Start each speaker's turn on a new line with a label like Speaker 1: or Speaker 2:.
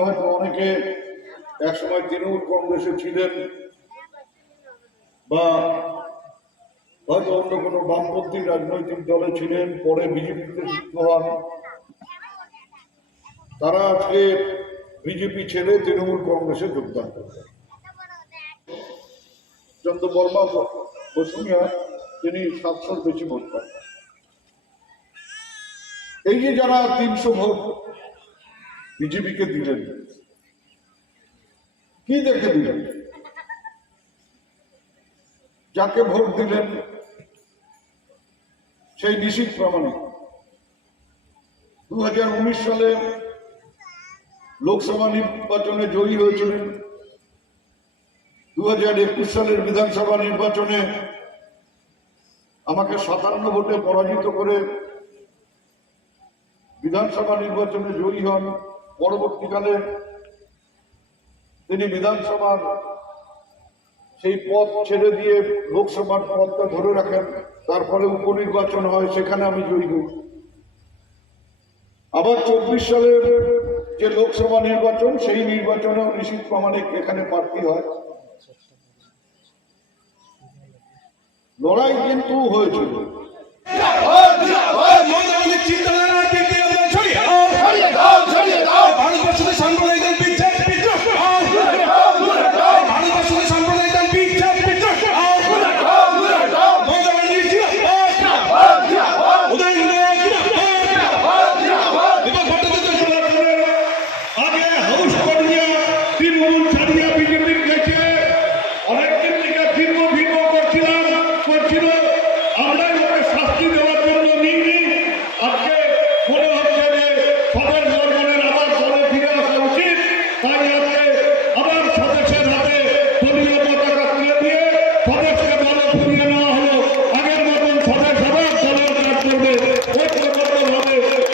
Speaker 1: হয়তো অনেকে একসময় তৃণমূল কংগ্রেসে ছিলেন বা হয়তো অন্য কোনো বামপন্থী রাজনৈতিক দলে ছিলেন, পরে বিজেপিতে যুক্ত হন। তারা আজকে বিজেপি ছেড়ে তৃণমূল কংগ্রেসে যোগদান করবেন চন্দ্র বর্মা বসুনিয়া তিনি সাতশোর বেশি ভোট পান। এই যে যারা তিনশো ভোট বিজেপিকে দিলেন। কি দেখে দিলেন? যাকে ভোট দিলেন, সেই নিশীত প্রামাণিক দু হাজার উনিশ সালে লোকসভা নির্বাচনে জয়ী হয়েছিলেন। দু হাজার একুশ সালের বিধানসভা নির্বাচনে আমাকে সাতান্ন ভোটে পরাজিত করে বিধানসভা নির্বাচনে জয়ী হন। পরবর্তীকালে তিনি বিধানসভার সেই পদ ছেড়ে দিয়ে লোকসভার পদটা ধরে রাখেন। তারপরে উপনির্বাচন হয়, সেখানে আমি জয়ী হই। আবার চব্বিশ সালের যে লোকসভা নির্বাচন, সেই নির্বাচনেও নিশীত প্রামাণিক এখানে প্রার্থী হয়। লড়াই কিন্তু হয়েছিল।